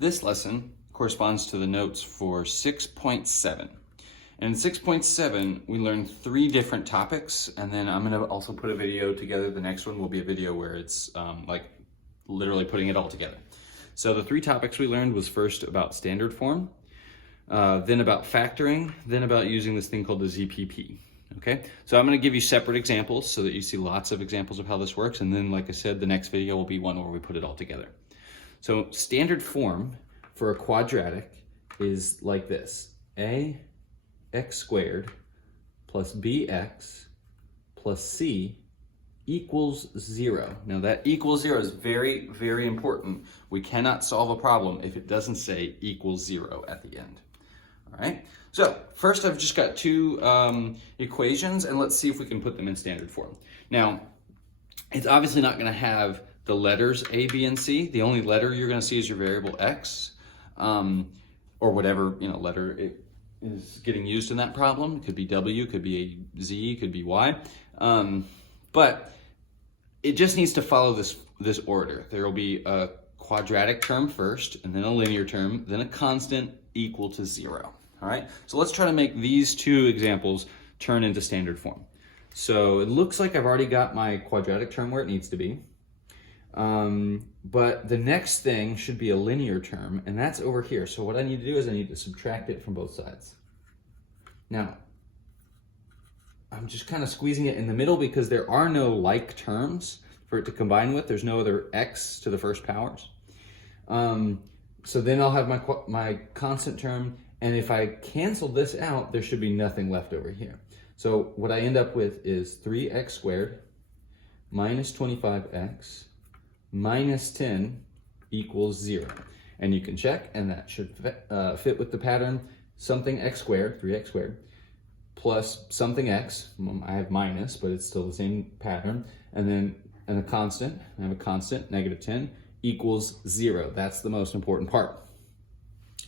This lesson corresponds to the notes for 6.7. And in 6.7, we learned 3 different topics, and then I'm gonna also put a video together. The next one will be a video where it's like literally putting it all together. So the 3 topics we learned was first about standard form, then about factoring, then about using this thing called the ZPP. Okay, so I'm gonna give you separate examples so that you see lots of examples of how this works, and then like I said, the next video will be one where we put it all together. So standard form for a quadratic is like this: ax squared plus bx plus c equals 0. Now that equals 0 is very, very important. We cannot solve a problem if it doesn't say equals 0 at the end. All right, so first I've just got 2 equations, and let's see if we can put them in standard form. Now, it's obviously not gonna have the letters A, B, and C. The only letter you're gonna see is your variable x, or whatever letter it is getting used in that problem. It could be W, could be a Z, could be Y. But it just needs to follow this order. There will be a quadratic term first, and then a linear term, then a constant equal to 0. All right, so let's try to make these 2 examples turn into standard form. So it looks like I've already got my quadratic term where it needs to be. But the next thing should be a linear term, and that's over here. So what I need to do is I need to subtract it from both sides. Now, I'm just kind of squeezing it in the middle because there are no like terms for it to combine with. There's no other x to the first powers. So then I'll have my constant term, and if I cancel this out, there should be nothing left over here. So what I end up with is 3x squared minus 25x minus 10 equals 0. And you can check, and that should fit with the pattern something x squared, 3x squared, plus something x, I have minus, but it's still the same pattern, and a constant, I have a constant, negative 10, equals 0. That's the most important part.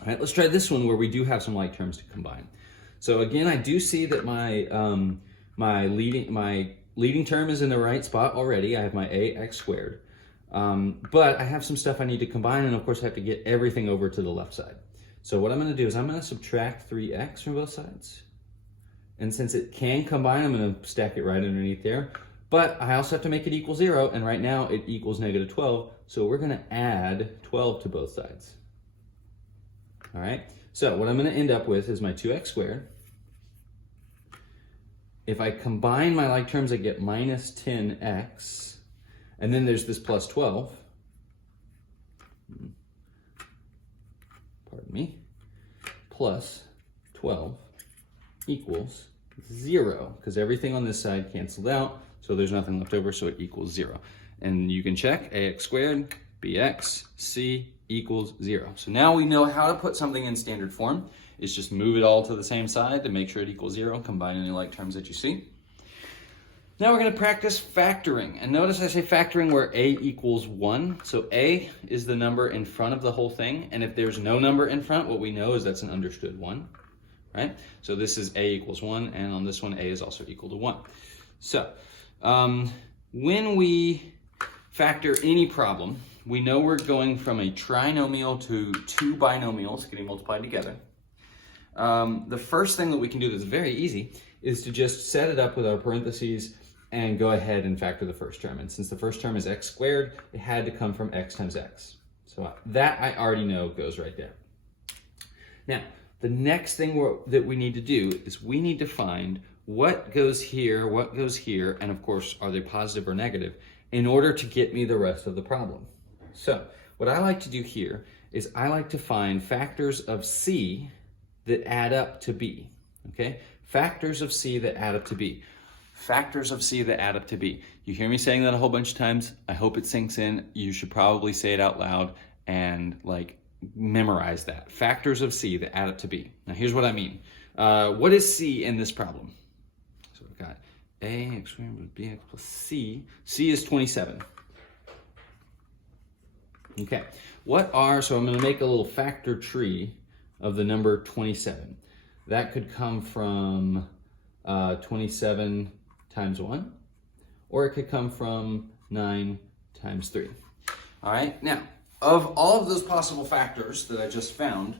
All right, let's try this one where we do have some like terms to combine. So again, I do see that my leading term is in the right spot already. I have my ax squared. But I have some stuff I need to combine, and of course I have to get everything over to the left side. So what I'm gonna do is I'm gonna subtract 3x from both sides. And since it can combine, I'm gonna stack it right underneath there. But I also have to make it equal 0, and right now it equals negative 12. So we're gonna add 12 to both sides. All right, so what I'm gonna end up with is my 2x squared. If I combine my like terms, I get minus 10x. And then there's this plus 12, pardon me, plus 12 equals 0, because everything on this side canceled out, so there's nothing left over, so it equals 0. And you can check ax squared, bx, c equals 0. So now we know how to put something in standard form. It's just move it all to the same side to make sure it equals 0, combine any like terms that you see. Now we're going to practice factoring. And notice I say factoring where a equals 1. So a is the number in front of the whole thing. And if there's no number in front, what we know is that's an understood 1, right? So this is a equals 1, and on this one, a is also equal to 1. So when we factor any problem, we know we're going from a trinomial to 2 binomials getting multiplied together. The first thing that we can do that's very easy is to just set it up with our parentheses and go ahead and factor the first term. And since the first term is x squared, it had to come from x times x. So that I already know goes right there. Now, the next thing that we need to do is we need to find what goes here, and of course, are they positive or negative, in order to get me the rest of the problem. So what I like to do here is I like to find factors of c that add up to b, okay? Factors of c that add up to b. Factors of c that add up to b. You hear me saying that a whole bunch of times. I hope it sinks in. You should probably say it out loud and memorize that. Factors of c that add up to b. Now here's what I mean. What is c in this problem? So we've got ax squared plus bx plus c. c is 27. Okay, so I'm gonna make a little factor tree of the number 27. That could come from 27 times 1, or it could come from 9 times 3. All right, now, of all of those possible factors that I just found,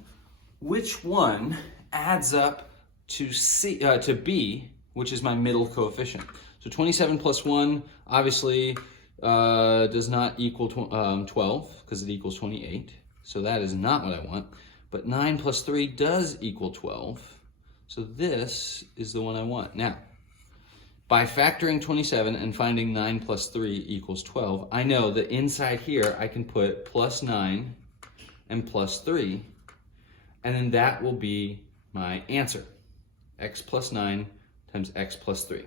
which one adds up to B, which is my middle coefficient? So 27 plus 1 obviously does not equal 12 because it equals 28. So that is not what I want. But 9 plus 3 does equal 12. So this is the one I want. Now, by factoring 27 and finding 9 plus 3 equals 12, I know that inside here I can put plus 9 and plus 3, and then that will be my answer. X plus 9 times X plus 3.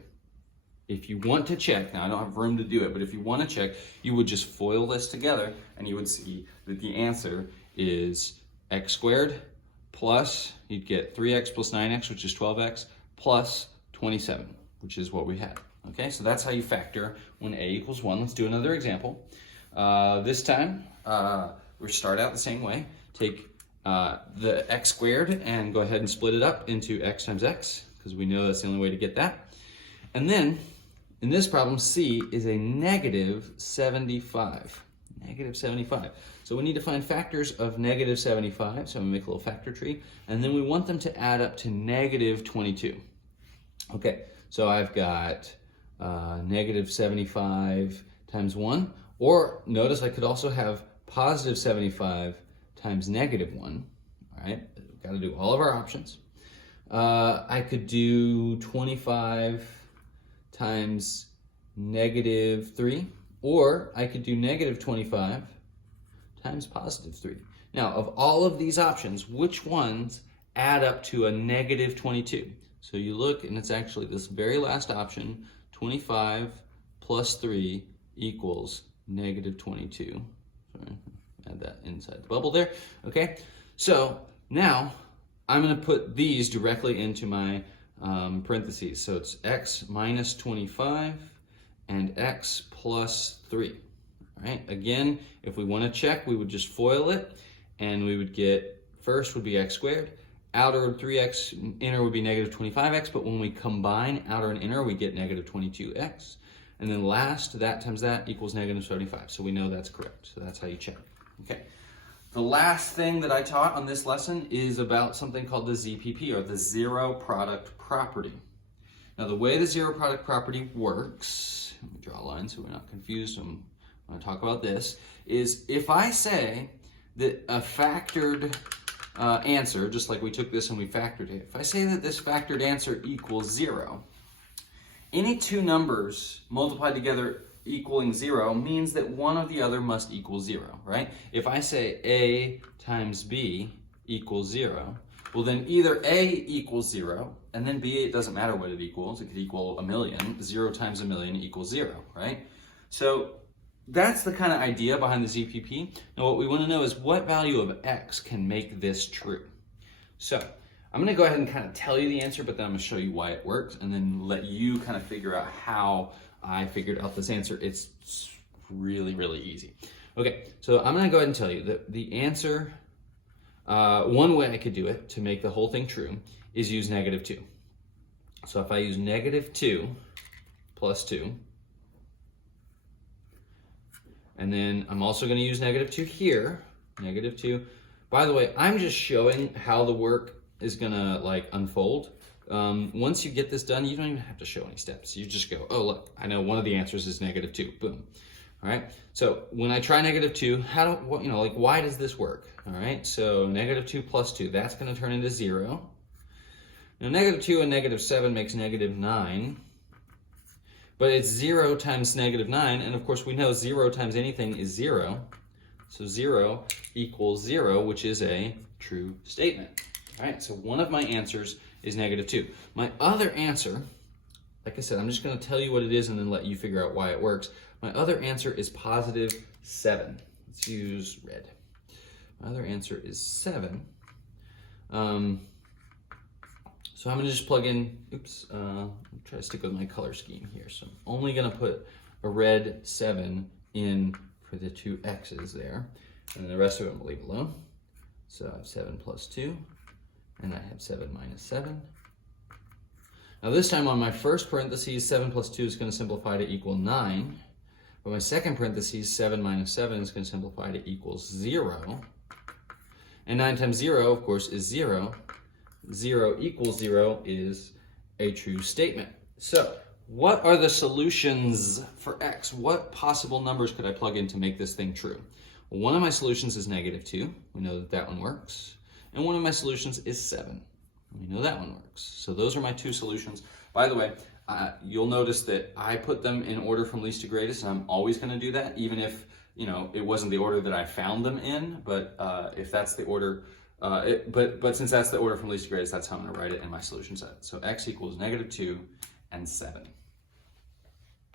If you want to check, now I don't have room to do it, but if you want to check, you would just FOIL this together and you would see that the answer is x squared plus, you'd get 3x plus 9x, which is 12x, plus 27, which is what we had. Okay, so that's how you factor when a equals 1. Let's do another example. This time, we'll start out the same way. Take the x squared and go ahead and split it up into x times x, because we know that's the only way to get that. And then, in this problem, c is a negative 75. Negative 75. So we need to find factors of negative 75, so I'm gonna make a little factor tree, and then we want them to add up to negative 22. Okay, so I've got negative 75 times 1, or notice I could also have positive 75 times negative 1. All right, we've got to do all of our options. I could do 25 times negative 3, or I could do negative 25 times positive 3. Now, of all of these options, which ones add up to a negative 22? So you look, and it's actually this very last option, 25 plus 3 equals negative 22. Sorry, add that inside the bubble there. Okay, so now I'm going to put these directly into my parentheses. So it's x minus 25 and x plus 3. All right, again, if we want to check, we would just FOIL it, and we would get, first would be x squared, outer 3x, inner would be negative 25x, but when we combine outer and inner, we get negative 22x. And then last, that times that equals negative 75. So we know that's correct. So that's how you check. Okay. The last thing that I taught on this lesson is about something called the ZPP, or the zero product property. Now, the way the zero product property works, let me draw a line so we're not confused when I talk about this, is if I say that a factored answer, just like we took this and we factored it, if I say that this factored answer equals 0, any two numbers multiplied together equaling 0 means that one of the other must equal 0, right? If I say A times B equals 0, well then either A equals 0, and then B, it doesn't matter what it equals, it could equal 1,000,000, 0 times 1,000,000 equals 0, right? So that's the kind of idea behind the ZPP. Now what we want to know is what value of x can make this true. So I'm going to go ahead and kind of tell you the answer, but then I'm going to show you why it works, and then let you kind of figure out how I figured out this answer. It's really, really easy. Okay, so I'm going to go ahead and tell you that the answer, one way I could do it to make the whole thing true is use negative 2. So if I use negative 2 plus 2, and then I'm also going to use negative 2 here, negative 2. By the way, I'm just showing how the work is going to like unfold. Once you get this done, you don't even have to show any steps. You just go, oh, look, I know one of the answers is negative 2. Boom. All right. So when I try negative 2, why does this work? All right. So negative 2 plus 2, that's going to turn into 0. Now, negative 2 and negative 7 makes negative 9. But it's 0 times negative 9, and of course we know 0 times anything is 0. So 0 equals 0, which is a true statement. All right, so one of my answers is negative 2. My other answer, like I said, I'm just going to tell you what it is and then let you figure out why it works. My other answer is positive 7. Let's use red. My other answer is 7. So I'm going to just plug in, I'll try to stick with my color scheme here. So I'm only going to put a red 7 in for the two x's there. And the rest of it I'll leave alone. So I have 7 plus 2, and I have 7 minus 7. Now this time on my first parentheses, 7 plus 2 is going to simplify to equal 9. But my second parenthesis, 7 minus 7, is going to simplify to equals 0. And 9 times 0, of course, is 0. 0 equals 0 is a true statement. So what are the solutions for x? What possible numbers could I plug in to make this thing true? Well, one of my solutions is -2. We know that that one works. And one of my solutions is 7. We know that one works. So those are my two solutions. By the way, you'll notice that I put them in order from least to greatest, and I'm always going to do that, even if it wasn't the order that I found them in. But if that's the order, but since that's the order from least to greatest, that's how I'm going to write it in my solution set. So x equals -2 and 7.